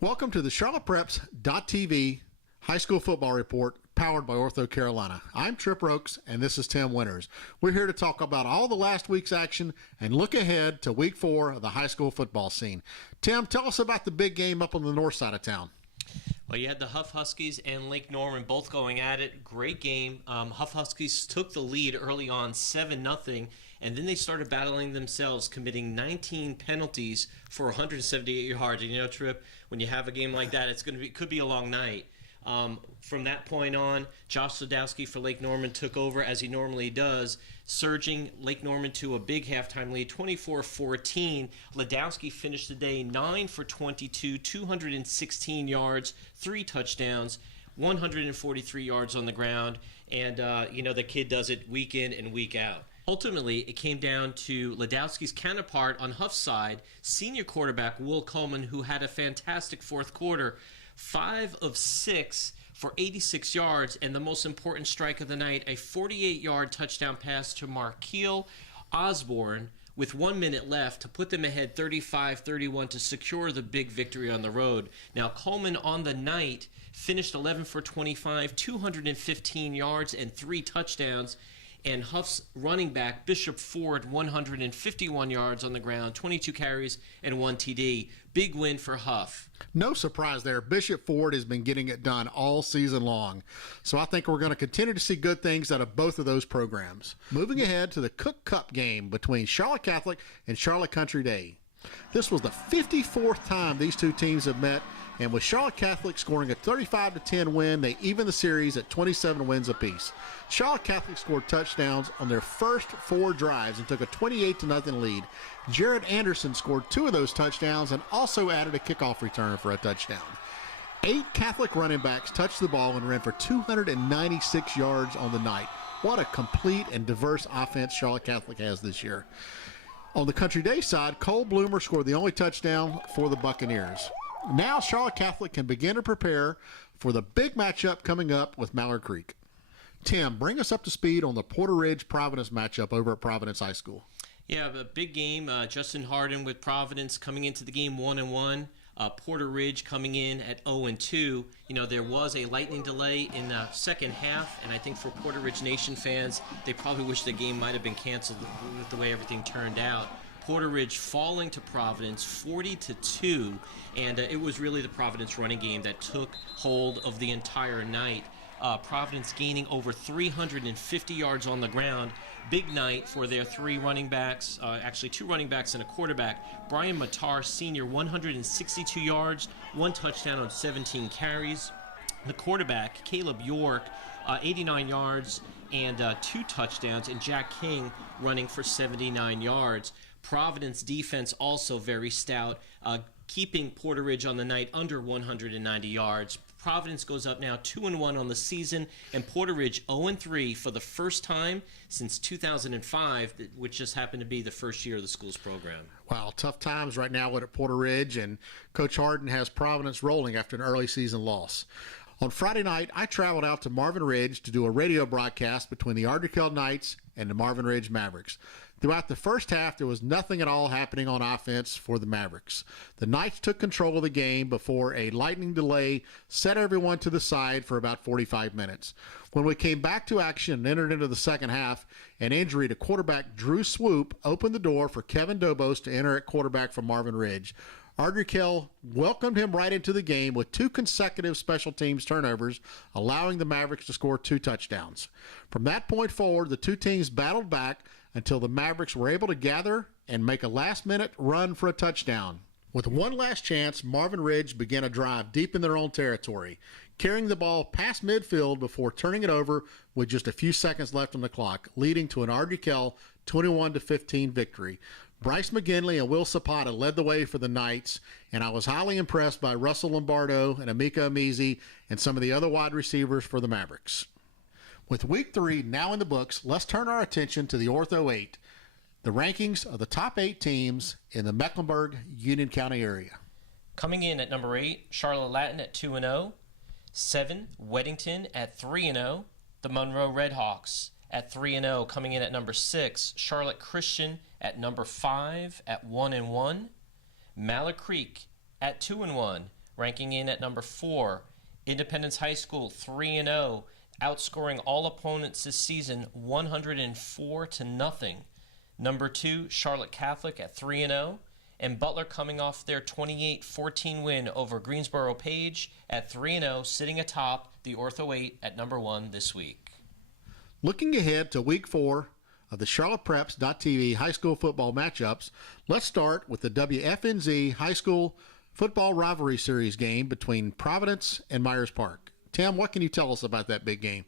Welcome to the CharlottePreps.tv High School Football Report, powered by Ortho Carolina. I'm Trip Rokes, and this is Tim Winters. We're here to talk about all the last week's action and look ahead to week 4 of the high school football scene. Tim, tell us about the big game up on the north side of town. Well, you had the Huff Huskies and Lake Norman both going at it. Great game. Huff Huskies took the lead early on, 7-0, and then they started battling themselves, committing 19 penalties for 178 yards. And you know, Trip, when you have a game like that, could be a long night. From that point on, Josh Sadowski for Lake Norman took over as he normally does, surging Lake Norman to a big halftime lead, 24-14. Ladowski finished the day 9 for 22, 216 yards, 3 touchdowns, 143 yards on the ground, and the kid does it week in and week out. Ultimately, it came down to Ladowski's counterpart on Huff's side, senior quarterback Will Coleman, who had a fantastic fourth quarter. 5 of 6 for 86 yards, and the most important strike of the night, a 48-yard touchdown pass to Markeel Osborne with 1 minute left to put them ahead 35-31 to secure the big victory on the road. Now, Coleman on the night finished 11 for 25, 215 yards and 3 touchdowns. And Huff's running back, Bishop Ford, 151 yards on the ground, 22 carries, and 1 TD. Big win for Huff. No surprise there. Bishop Ford has been getting it done all season long. So I think we're going to continue to see good things out of both of those programs. Moving ahead to the Cook Cup game between Charlotte Catholic and Charlotte Country Day. This was the 54th time these two teams have met, and with Charlotte Catholic scoring a 35-10 win, they even the series at 27 wins apiece. Charlotte Catholic scored touchdowns on their first 4 drives and took a 28-0 lead. Jared Anderson scored 2 of those touchdowns and also added a kickoff return for a touchdown. 8 Catholic running backs touched the ball and ran for 296 yards on the night. What a complete and diverse offense Charlotte Catholic has this year. On the Country Day side, Cole Bloomer scored the only touchdown for the Buccaneers. Now Charlotte Catholic can begin to prepare for the big matchup coming up with Mallard Creek. Tim, bring us up to speed on the Porter Ridge-Providence matchup over at Providence High School. Yeah, a big game. Justin Harden with Providence coming into the game 1-1. Porter Ridge coming in at 0-2. You know, there was a lightning delay in the second half, and I think for Porter Ridge Nation fans, they probably wish the game might have been canceled with the way everything turned out. Porter Ridge falling to Providence 40-2, and it was really the Providence running game that took hold of the entire night. Providence gaining over 350 yards on the ground. Big night for their 3 running backs, actually 2 running backs and a quarterback. Brian Matar, senior, 162 yards, 1 touchdown on 17 carries. The quarterback, Caleb York, 89 yards and 2 touchdowns, and Jack King running for 79 yards. Providence defense also very stout, keeping Porter Ridge on the night under 190 yards. Providence goes up now 2-1 on the season, and Porter Ridge 0-3 for the first time since 2005, which just happened to be the first year of the school's program. Wow, tough times right now at Porter Ridge, and Coach Harden has Providence rolling after an early season loss. On Friday night, I traveled out to Marvin Ridge to do a radio broadcast between the Ardrey Knights and the Marvin Ridge Mavericks. Throughout the first half, there was nothing at all happening on offense for the Mavericks. The Knights took control of the game before a lightning delay set everyone to the side for about 45 minutes. When we came back to action and entered into the second half, an injury to quarterback Drew Swoop opened the door for Kevin Dobos to enter at quarterback for Marvin Ridge. Ardrey welcomed him right into the game with 2 consecutive special teams turnovers, allowing the Mavericks to score 2 touchdowns. From that point forward, the 2 teams battled back until the Mavericks were able to gather and make a last-minute run for a touchdown. With one last chance, Marvin Ridge began a drive deep in their own territory, carrying the ball past midfield before turning it over with just a few seconds left on the clock, leading to an Ardrey 21-15 victory. Bryce McGinley and Will Zapata led the way for the Knights, and I was highly impressed by Russell Lombardo and Amika Amizi and some of the other wide receivers for the Mavericks. With Week 3 now in the books, let's turn our attention to the Ortho 8, the rankings of the top 8 teams in the Mecklenburg-Union County area. Coming in at number 8, Charlotte Latin at 2-0, 7, Weddington at 3-0, the Monroe Redhawks at 3-0. Coming in at number 6, Charlotte Christian at number 5 at 1-1, Mallard Creek at 2-1, Ranking in at number 4, Independence High School 3-0, outscoring all opponents this season 104-0. Number 2, Charlotte Catholic at 3-0, and Butler coming off their 28-14 win over Greensboro Page at 3-0, sitting atop the Ortho 8 at number 1 this week. Looking ahead to Week 4 of the CharlottePreps.tv high school football matchups, let's start with the WFNZ High School Football Rivalry Series game between Providence and Myers Park. Tim, what can you tell us about that big game?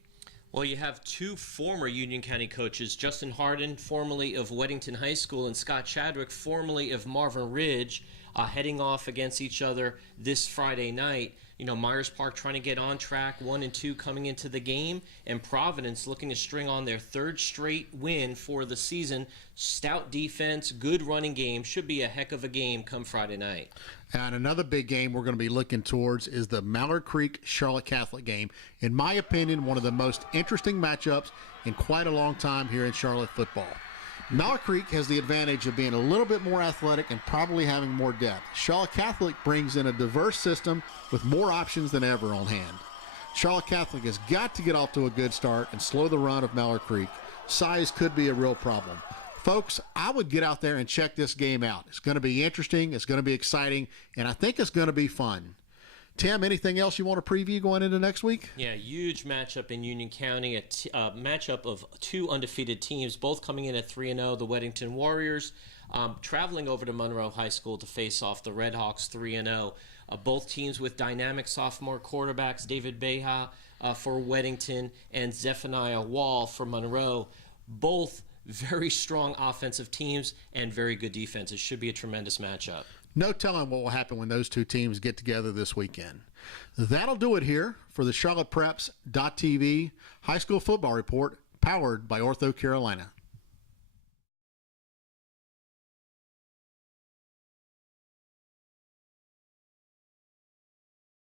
Well, you have two former Union County coaches, Justin Harden, formerly of Weddington High School, and Scott Chadwick, formerly of Marvin Ridge, heading off against each other this Friday night. You know, Myers Park trying to get on track, 1-2 coming into the game, and Providence looking to string on their third straight win for the season. Stout defense, good running game. Should be a heck of a game come Friday night. And another big game we're going to be looking towards is the Mallard Creek Charlotte Catholic game. In my opinion, one of the most interesting matchups in quite a long time here in Charlotte football. Mallard Creek has the advantage of being a little bit more athletic and probably having more depth. Charlotte Catholic brings in a diverse system with more options than ever on hand. Charlotte Catholic has got to get off to a good start and slow the run of Mallard Creek. Size could be a real problem. Folks, I would get out there and check this game out. It's going to be interesting, it's going to be exciting, and I think it's going to be fun. Tim, anything else you want to preview going into next week? Yeah, huge matchup in Union County, a matchup of two undefeated teams, both coming in at 3-0, the Weddington Warriors, traveling over to Monroe High School to face off the Red Hawks 3-0. Both teams with dynamic sophomore quarterbacks, David Beha for Weddington and Zephaniah Wall for Monroe. Both very strong offensive teams and very good defenses. Should be a tremendous matchup. No telling what will happen when those two teams get together this weekend. That'll do it here for the CharlottePreps.tv High School Football Report, powered by Ortho Carolina.